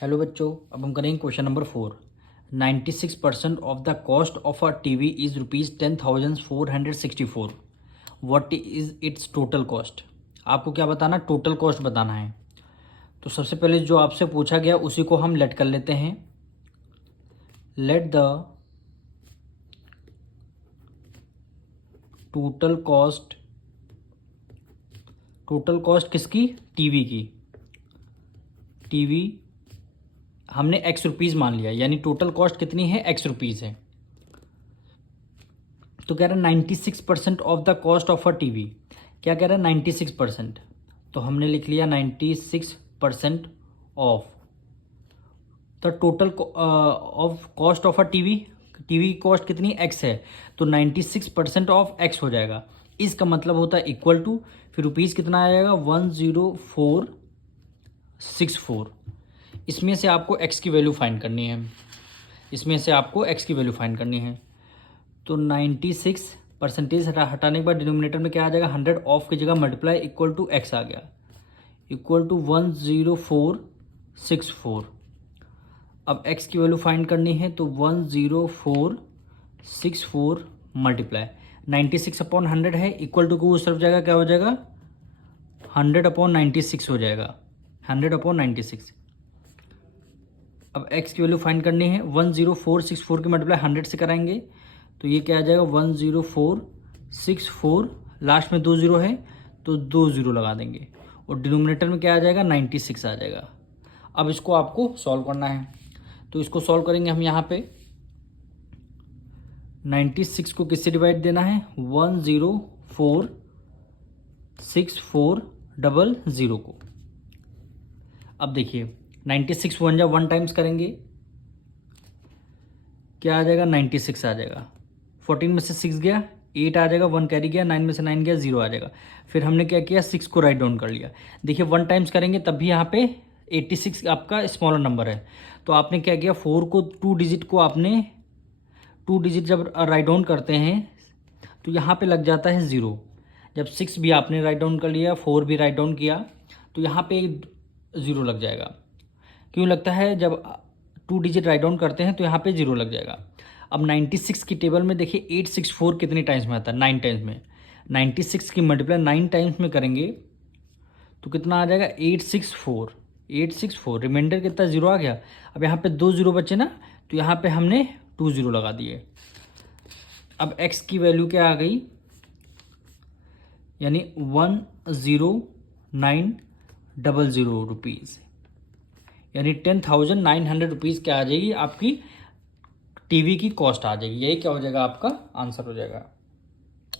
Hello बच्चों, अब हम करेंगे question number 4। 96% of the cost of a TV is ₹10,464। What is it's total cost. आपको क्या बताना, टोटल कॉस्ट बताना है। तो सबसे पहले जो आपसे पूछा गया उसी को हम लेट कर लेते हैं। Let the total cost, total cost किसकी, टीवी की। टीवी हमने एक्स रुपीज़ मान लिया, यानी टोटल कॉस्ट कितनी है, एक्स रुपीज़ है। तो कह रहा है 96% of the cost of a TV. क्या कह रहा है, 96%। तो हमने लिख लिया 96% of the total of cost of a TV. TV की कॉस्ट कितनी, एक्स है, तो 96% ऑफ एक्स हो जाएगा। इसका मतलब होता है इक्वल टू, फिर रुपीज़ कितना आ जाएगा, 10464। इसमें से आपको एक्स की वैल्यू फाइंड करनी है, इसमें से आपको एक्स की वैल्यू फाइंड करनी है। तो 96 परसेंटेज हटाने के बाद डिनोमिनेटर में क्या आ जाएगा, 100 ऑफ की जगह मल्टीप्लाई इक्वल टू एक्स आ गया, इक्वल टू 10464। अब एक्स की वैल्यू फाइंड करनी है, तो 10464 मल्टीप्लाई 96 अपॉन 100 है, इक्वल टू को उस तरफ जाएगा, क्या हो जाएगा, 100 अपॉन 96 हो जाएगा, 100 अपॉन 96। अब x की वैल्यू फाइंड करनी है, 10464 की मल्टीप्लाई 100 से कराएंगे, तो ये क्या आ जाएगा, 10464। लास्ट में 2 जीरो है तो 2 जीरो लगा देंगे, और डिनोमिनेटर में क्या आ जाएगा, 96 आ जाएगा। अब इसको आपको सॉल्व करना है, तो इसको सॉल्व करेंगे हम। यहाँ पे 96 को किससे डिवाइड देना है, 1046400 को। अब देखिए 96 वन जा 1 टाइम्स करेंगे, क्या आ जाएगा, 96 आ जाएगा। 14 में से 6 गया, 8 आ जाएगा, 1 कैरी गया, 9 में से 9 गया, 0 आ जाएगा। फिर हमने क्या किया, 6 को राइट डाउन कर लिया। देखिए 1 टाइम्स करेंगे तब भी यहाँ पे 86 आपका स्मॉलर नंबर है, तो आपने क्या किया, 4 को 2 डिजिट को आपने 2 डिजिट जब राइट डाउन करते हैं तो यहाँ पे लग जाता है 0। जब 6 भी आपने राइट डाउन कर लिया, 4 भी राइट डाउन किया, तो यहाँ पे 0 लग जाएगा। क्यों लगता है, जब 2 डिजिट राइट डाउन करते हैं तो यहाँ पे 0 लग जाएगा। अब 96 की टेबल में देखिए 864 कितने टाइम्स में आता है, 9 टाइम्स में। 96 की मल्टीप्लाई 9 टाइम्स में करेंगे तो कितना आ जाएगा, 864। रिमाइंडर कितना, 0 आ गया। अब यहाँ पे 2 जीरो बचे ना, तो यहाँ पे हमने 2 जीरो लगा दिए। अब x की वैल्यू क्या आ गई, यानी 10900 रुपीज़, यानी 10,900 रुपीज़ क्या आ जाएगी, आपकी टीवी की कॉस्ट आ जाएगी। यही क्या हो जाएगा, आपका आंसर हो जाएगा।